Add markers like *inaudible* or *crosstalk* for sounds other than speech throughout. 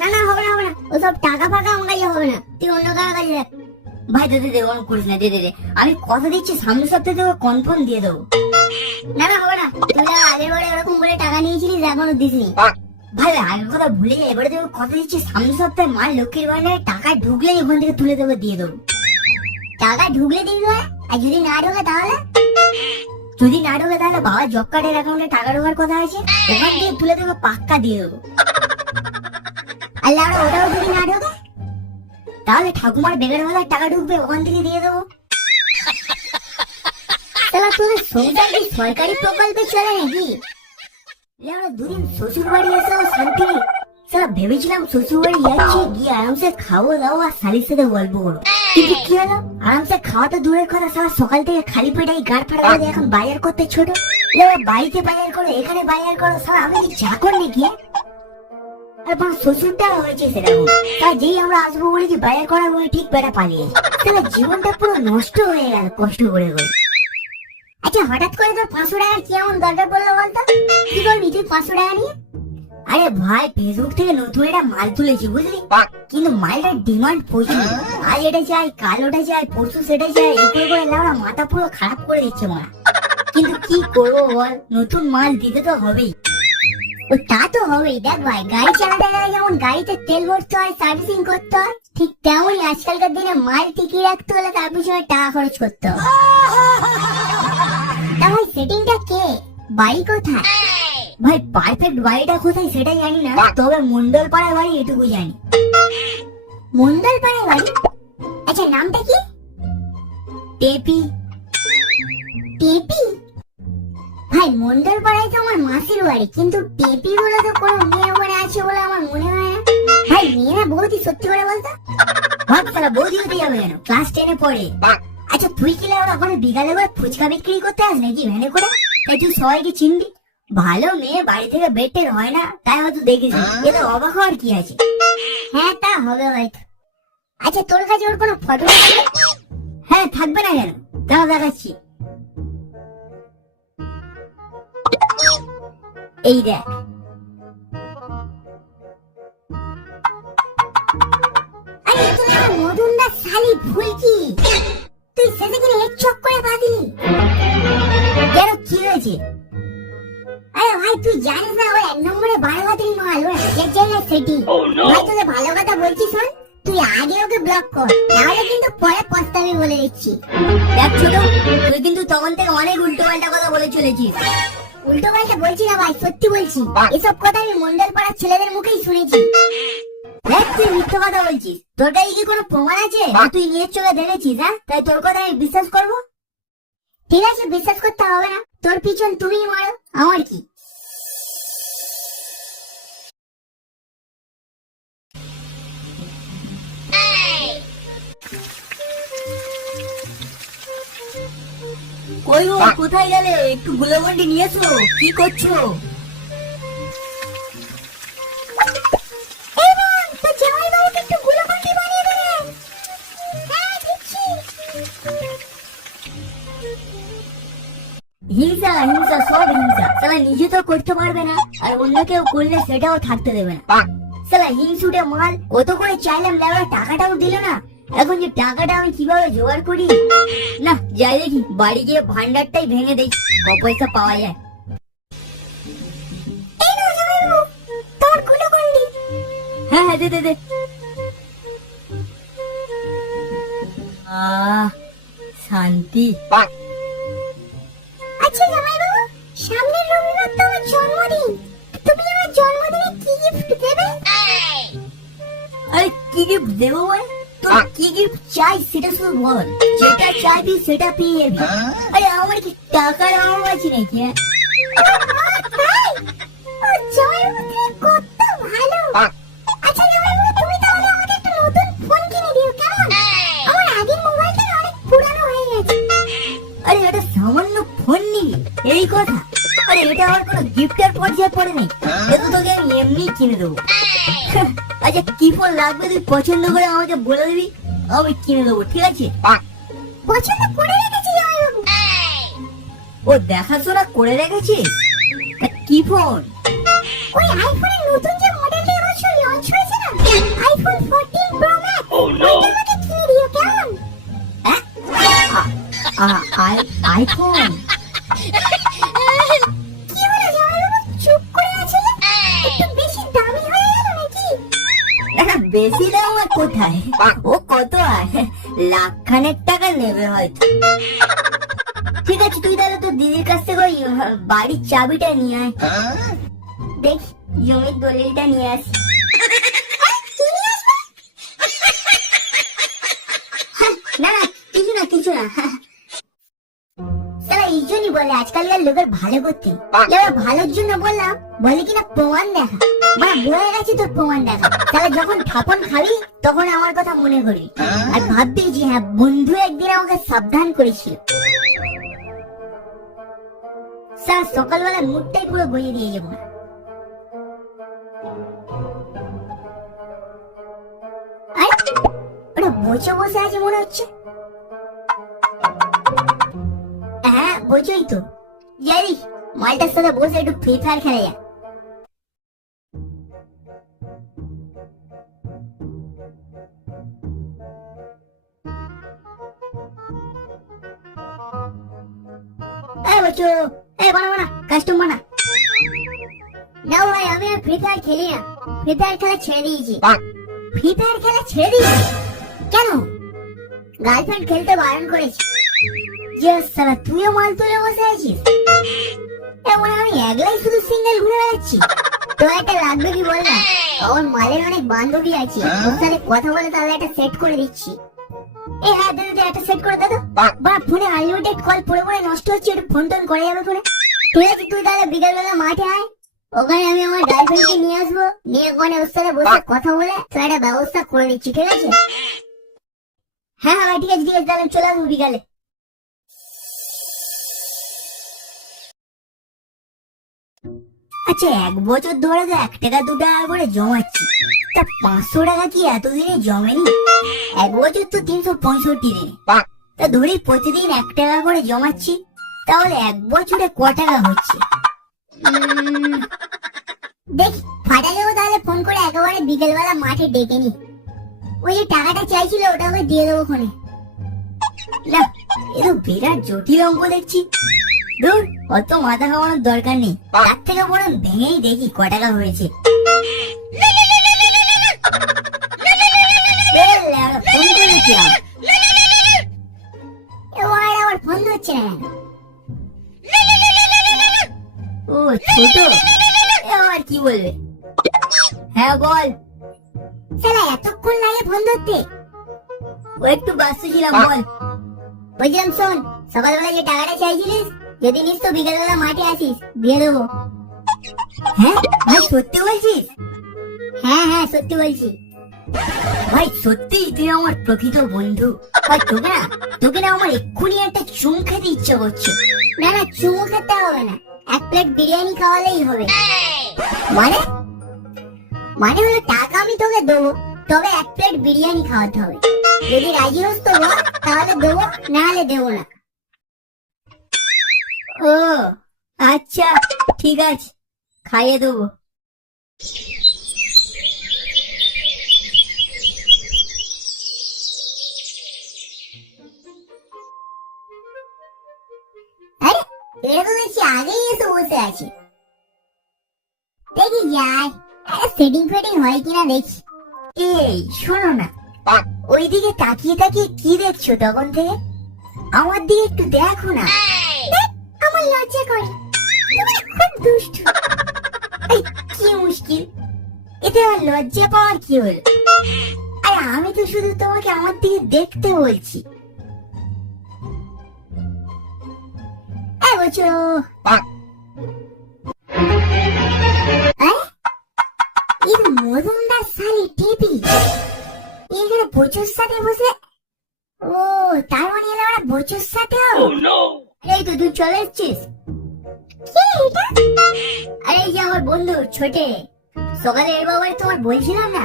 না না, হবে না হবে না। ওসব টাকা আমার কাছে হবে না। তুই অন্য কারোর কাছে ভাই করিস না আমি কথা দিচ্ছি, সামনের সপ্তাহে তোকে কনফার্ম দিয়ে দেবো। না না, হবে না। তুই আগের বারে ওরকম বলে টাকা নিয়েছিলিস, এখনও দিসনি। ভাই আগের কথা ভুলে যাই এবারে তোকে কথা দিচ্ছি, সামনের সপ্তাহে মাল লক্ষ্মীর ভান্ডারে টাকা ঢুকলেই ওখান থেকে তুলে দেবো, দিয়ে দেবো। টাকা ঢুকলে দিবি? আর যদি না ঢোকে তাহলে? যদি না ঢোকে তাহলে বাবা, জব কার্ডের অ্যাকাউন্টে টাকা ঢোকার কথা আছে, ওখান থেকে তুলে দেবো পাক্কা দিয়ে দেবো। আল্লাহ ওটাও যদি না ঢোকে তাহলে ঠাকুমার বেগের টাকা ঢুকবে, ওখান থেকে দিয়ে দেবো। তাহলে তোদের সংসার কি সরকারি প্রকল্পে চলে নাকি? দুদিন শ্বশুর বাড়ি এসে শান্তি নেই। ভেবেছিলাম শ্বশুর বাড়ি যাচ্ছি, গিয়ে আরামসে খাব, দাও, আর শালির সাথে গল্প করব। কিন্তু কি হলো? আরামসে খাওয়া তো দূরের কথা সারা সকাল থেকে খালি পেটে গাড় ফাড়া এখন বাজার করতে ছোট। বাড়িতে বাজার করো, এখানে বাজার করো সারা আমি কি চাকর নাকি হ্যাঁ? আমার শ্বশুরটা হয়েছে সেরকম। তা যেই আমরা আসব বলেছি বাজার করার বলে ঠিক বেটা পালিয়ে তাহলে জীবনটা পুরো নষ্ট হয়ে গেল কষ্ট করে করে। আচ্ছা হঠাৎ করে তোর পাঁচশো টাকার কি এমন দরকার পড়ল বলতো? কি করবি তুই পাঁচশো টাকা নিয়ে? আরে ভাই ফেসবুক থেকে নতুন একটা মাল তুলেছি বুঝলি? কিন্তু মালটার ডিমান্ড প্রচুর। আজ এটা চাই, কাল ওটা চাই, পরশু সেটা চাই, এই করে করে মাথা পুরো খারাপ করে দিচ্ছে মা কিন্তু কি করব বল? নতুন মাল দিতে তো হবেই। ও তা তো হবেই। দেখ ভাই, গাড়ি চালাতে গেলে যেমন গাড়িতে তেল ভরতে হয় সার্ভিসিং করতে হয়, ঠিক তেমনই আজকালকার দিনে মাল টিকিয়ে রাখতে হলে তার পিছনে টাকা খরচ করতে হবে তা সেটিংটা কে? বাড়ি কোথায়? ভাই পারফেক্ট বাড়িটা কোথায় সেটা জানি না, তবে মন্ডল পাড়ার বাড়ি এটুকু জানি। মন্ডল পাড়ে বাড়ি? আচ্ছা নামটা কি? টেপি। টেপি? ভাই, মন্ডল পাড়ায় তো আমার মাসির বাড়ি, কিন্তু টেপি বলে তো কোনো মেয়ে ওখানে আছে বলে আমার মনে হয় না। ভাই, মেয়েরা বৌদি, সত্যি করে বলতো? বৌদি হতে যাবে কেন? ক্লাস টেনে পড়ে। আচ্ছা তুই কি ওখানে বিকালে করে ফুচকা বিক্রি করতে আস নাকি ভ্যানে করে? তাই তুই সবাইকে চিনবি। ভালো মেয়ে বাড়ি থেকে বেটের হয় না, তাই হয়তো দেখেছি এটা অবাক হওয়ার কি আছে? হ্যাঁ তা হবে হয়তো। আচ্ছা তোর কাছে ওর কোনো ফটো হ্যাঁ থাকবে না কেন? তাও দেখাচ্ছি। এই দেখ। আরে মদনদার শালি তুই এক চক করে কেন কি হয়েছে? আরে ভাই তুই জানিস না এক নম্বরে বারোয়াতির মাল ও এক জায়গায় সেটি। ভাই তোকে ভালো কথা বলছি শোন তুই আগে ওকে ব্লক কর তাহলে কিন্তু পরে পস্তাবি বলে দিচ্ছি। দেখ ছোট তুই কিন্তু তখন থেকে অনেক উল্টো পাল্টা কথা বলে চলেছিস। উল্টো পাল্টা বলছি না ভাই সত্যি বলছি। এসব কথা আমি মন্ডল পাড়ার ছেলেদের মুখেই শুনেছি। দেখ তুই মিথ্যে কথা বলছিস। তোর কাছে কি কোনো প্রমাণ আছে? তুই নিজের চোখে দেখেছিস হ্যাঁ? তাই তোর কথা আমি বিশ্বাস করব? ঠিক আছে বিশ্বাস করতে হবে না। তোর পিছন তুমি মারো। আমার কি? কই কোথায় গেলে? একটু গুলোবন্ডি নিয়ে এসো। কি করছ? হ্যাঁ হিংসা হিংসা সব হিংসা। সালা নিজে তো করতে পারবে না আর অন্য কেউ করলে সেটাও থাকতে দেবে না। সালা হিংসুটে মাল কত করে চাইলাম লেবার টাকাটাও দিল না। এখন যে টাকাটা আমি কীভাবে জোগাড় করি? না যাই দেখি বাড়ি গিয়ে ভান্ডারটাই ভেঙে ক পয়সা পাওয়া যায়। হ্যাঁ হ্যাঁ দে দে দে। আহ শান্তি। আচ্ছা জামাই বাবু সামনের রবিবার তো আমার জন্মদিন। তুমি আমার জন্মদিনে কি গিফট দেবে? আরে কি গিফট দেবো বল? তোর কি গিফট চাই সেটা শুধু বল। যেটা চাইবি সেটা পেয়ে যাবি। আরে আমার কি টাকার অভাব আছে নাকি হ্যাঁ? আচ্ছা হয়ে সামান্য ফোন নিবি এই কথা। আরে এটা আমার কোনো গিফটের পর্যায়ে পড়ে নেই এটা তোকে আমি এমনি কিনে দেবো। আচ্ছা কি ফোন লাগবে তুই পছন্দ করে আমাকে বলে দিবি? আমি কিনে দেবো ঠিক আছে? পছন্দ করে রেখেছি ও দেখাশোনা করে রেখেছিস তা কি ফোন ওই আইফোনের নতুন যে মডেলটা এবছর লঞ্চ হয়েছে না? IPhone 14 Pro Max oh no আমাকে কিনে দিও কেমন? আইফোন? বেশি দাম আর কোথায়? ও কত আর? লাখ খানেক টাকা নেবে হয়তো। ঠিক আছে তুই তাহলে তোর দিদির কাছ থেকে ওই বাড়ির চাবিটা নিয়ে আয়। দেখ জমির দলিলটা নিয়ে আসি হ্যাঁ, না না কিছু না কিছু না। জন্যই বলে আজকালকার লোকের ভালো করতে। এবার ভালোর জন্য বললাম, বলে কিনা প্রমাণ দেখা। মানে বয়ে গেছে তোর প্রমাণ দেখা। তাহলে যখন ঠাপন খাবি, তখন আমার কথা মনে করবি আর ভাববি যে হ্যাঁ বন্ধু একদিন আমাকে সাবধান করেছিল। স্যার, সকালবেলা মুডটাই পুরো বইয়ে দিয়ে যাব ওটা বসে বসে আছে মনে হচ্ছে। হ্যাঁ বোঝোই তো জানি মালটার সাথে বসে একটু ফ্রি ফায়ার খেলা যায় এই বচ্চু এই বানা বানা কাস্টম বানা না ভাই আমি আর ফ্রি ফায়ার খেলি না ফ্রি ফায়ার খেলা ছেড়ে দিয়েছি ফ্রি ফায়ার খেলা ছেড়ে দিয়েছি কেন গার্লফ্রেন্ড খেলতে বারণ করেছি যে সালা তুইও মাল তুলে বসে আছিস এমন আমি একলাই শুধু সিঙ্গেল ঘুরে বেড়াচ্ছি তো একটা লাগবে কি বল না আমার মালের অনেক বান্ধবী আছে ওর সাথে কথা বলে তাহলে একটা সেট করে দিচ্ছি এ হ্যাঁ দাদা দাদা, একটা সেট করে দাদা বা ফোনে আনলিমিটেড কল পড়ে পড়ে নষ্ট হচ্ছে একটু ফোন টোন করে যাবে ফোনে ঠিক আছে তুই তাহলে বিকালবেলা মাঠে আয় ওখানে আমি আমার গার্লফ্রেন্ডকে নিয়ে আসব নিয়ে ওখানে ওর সাথে বসে কথা বলে তো একটা ব্যবস্থা করে দিচ্ছি ঠিক আছে হ্যাঁ হ্যাঁ ঠিক আছে ঠিক আছে তাহলে চলে আসব বিকালে। আচ্ছা এক বছর ধরে তো এক টাকা দু টাকা করে জমাচ্ছি। তা পাঁচশো টাকা কি এতদিনে জমেনি? এক বছর তো তিনশো পঁয়ষট্টি দিন। তা ধরি প্রতিদিন এক টাকা করে জমাচ্ছি, তাহলে এক বছরে ক টাকা হচ্ছে? দেখি, ফাটা যাব তাহলে ফোন করে একেবারে বিকেলবেলা মাঠে ডেকে নি। ওই যে টাকাটা চাইছিল, ওটা আমি দিয়ে দেবো ফোনে। না, এ তো বিরাট জটিল অঙ্ক দেখছি। ধুর অত মাথা খাওয়ানোর দরকার নেই। তার থেকে বরং ভেঙেই দেখি ক টাকা হয়েছে। ফোন করেছিলাম। আবার ফোন ধরছে না ও ছোট? কি বলবে হ্যাঁ বল। শালা এতক্ষণ লাগে ফোন ধরতে। ও একটু ব্যস্ত ছিলাম বল। বলছিলাম শোন সকালবেলা যে টাকাটা চাইছিলিস যদি নিস তো বিকেলবেলা মাঠে আসিস দিয়ে দেবো। হ্যাঁ? ভাই সত্যি বলছিস? হ্যাঁ হ্যাঁ সত্যি বলছি। ভাই সত্যি? তুই আমার প্রকৃত বন্ধু। ভাই তোকে না তোকে না আমার এক্ষুনি একটা চুম খেতে ইচ্ছা করছে। না না চুমু খেতে হবে না। এক প্লেট বিরিয়ানি খাওয়ালেই হবে। মানে? মানে হলো টাকা আমি তোকে দেবো তবে এক প্লেট বিরিয়ানি খাওয়াতে হবে। যদি রাজি হোস তো তাহলে দেবো না হলে দেবো না। ও আচ্ছা ঠিক আছে, খাইয়ে দেবো। তো বসে আছে। দেখি হয় কিনা শোনো না তাকিয়ে তাকিয়ে কি দেখছ তখন থেকে? আমার দিকে একটু দেখো না। লজ্জা করে তুমি খুব দুষ্ট। কি মুশকিল। এতে আর লজ্জা পাওয়ার কি হলো? আরে, আমি তো শুধু তোমাকে আমার দিকে দেখতে বলছি। সাথে বসে ও, তার মানে এলো ওরা বচুর সাথেও? এই তো তুই চলে এসছিস আরে এই যে আমার বন্ধু ছোটে সকালে এর বাবার তোমার বলছিলাম না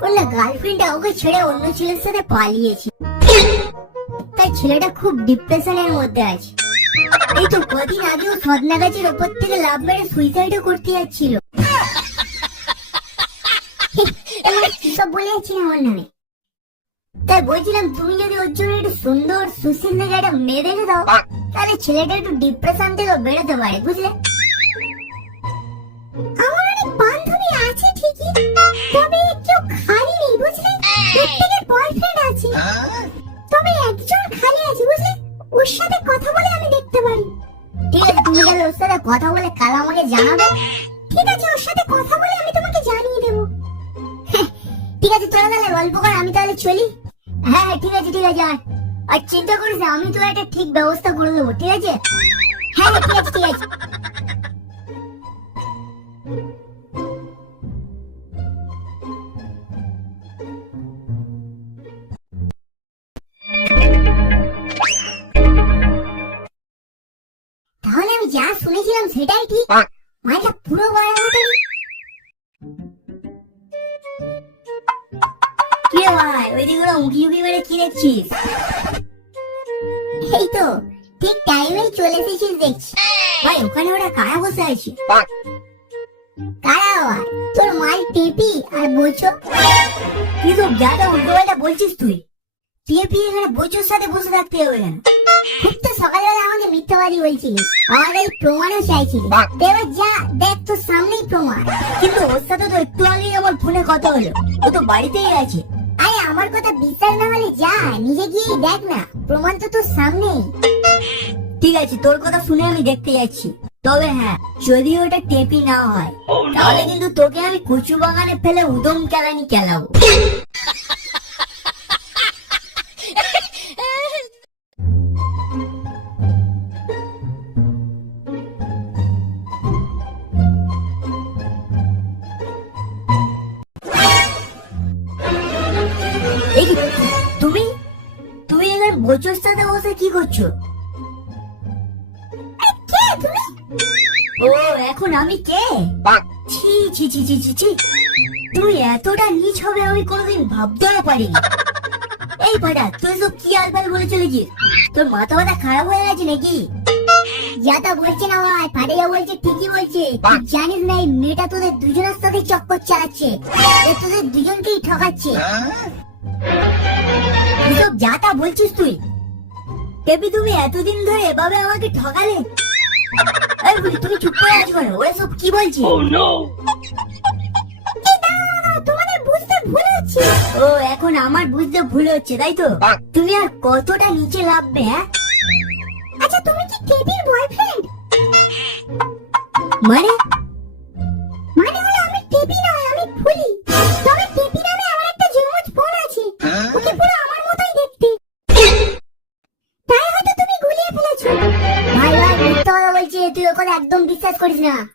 বললে গার্লফ্রেন্ডটা ওকে ছেড়ে অন্য ছেলের সাথে পালিয়েছে তাই ছেলেটা খুব ডিপ্রেশনের মধ্যে আছে এই তো কদিন আগেও সদনা গাছের ওপর থেকে লাভ মেরে সুইসাইডও করতে যাচ্ছিল তোমার কিসব বলে যাচ্ছি আমার নামে তাই বলছিলাম তুমি যদি ওর জন্য একটু সুন্দর সুশীল থেকে একটা মেয়ে দেখে দাও তাহলে ছেলেটা একটু ডিপ্রেশন থেকে বেরোতে পারে বুঝলে? আমার অনেক বান্ধবী আছে ঠিকই তবে কেউ খালি নেই বুঝলে? প্রত্যেকের বয়ফ্রেন্ড আছে। তবে একজন খালি আছে বুঝলে? ওর সাথে কথা বলে আমি দেখতে পারি। ঠিক আছে তুমি তাহলে ওর সাথে কথা বলে কাল আমাকে জানাবে। ঠিক আছে ওর সাথে কথা বলে আমি তোমাকে জানিয়ে দেবো। *laughs* ঠিক আছে তোরা তাহলে গল্প কর আমি তাহলে চলি। হ্যাঁ ঠিক আছে ঠিক আছে। আর চিন্তা করিস আমি তো একটা ঠিক ব্যবস্থা করে দেবো ঠিক আছে? হ্যাঁ, ঠিক আছে ঠিক আছে। কি রে ভাই উঁকি উঁকি মেরে কি দেখছিস এই তো ঠিক টাইমে চলে এসেছিস দেখছি। ভাই ওখানে ওরা কারা বসে আছে? কারা আবার তোর মাল টেপি আর বলছো কি তো যাটা উল্টো পাল্টা বলছিস তুই? পিয়ে এখানে বইচোর সাথে বসে থাকতে হবে কেন? খুব তো সকালবেলা আমাকে মিথ্যাবাদী বলছিলিস। আমার এই প্রমাণও চাইছিলি এবার যা দেখ তোর সামনেই প্রমাণ। কিন্তু ওর সাথে তো একটু আগেই আমার ফোনে কথা হলো। ও তো বাড়িতেই আছে। আরে, আমার কথা বিশ্বাস না হলে যা, নিজে গিয়ে দেখ না। প্রমাণ তো তোর সামনেই। ঠিক আছে, তোর কথা শুনে আমি দেখতে যাচ্ছি। তবে হ্যাঁ যদি ওটা টেপি না হয়, তাহলে কিন্তু তোকে আমি কচু বাগানে ফেলে উদম কেলানি কেলাবো। সাথে বসে কি করছ? কে তুমি? ও এখন আমি কে? ছি ছি ছি ছি ছি ছি। তুমি এতটা নিচ হবে আমি কোনোদিন ভাবতেও পারিনি। এই পাটা তুই সব কি আলবাল বলে চলেছিস তোর মাথা মাথা খারাপ হয়ে গেছে নাকি? যা তা বলছে না ভাই পাটে যা বলছে ঠিকই বলছে। তুই জানিস না এই মেয়েটা তোদের দুজনের সাথে চক্কর চালাচ্ছে। তোদের দুজনকেই ঠকাচ্ছে। এসব যা তা বলছিস তুই? টেপি তুমি এতদিন ধরে এভাবে আমাকে ঠকালে? তুমি চুপ করে আছো কেন? ওরা সব কি বলছে হচ্ছে। ও এখন আমার বুঝতে ভুল হচ্ছে তাই তো? তুমি আর কতটা নিচে লাভবে হ্যাঁ? আচ্ছা তুমি কি টেপির বয়ফ্রেন্ড মানে? মানে হলো আমি টেপি নয় আমি ফুলি। курва.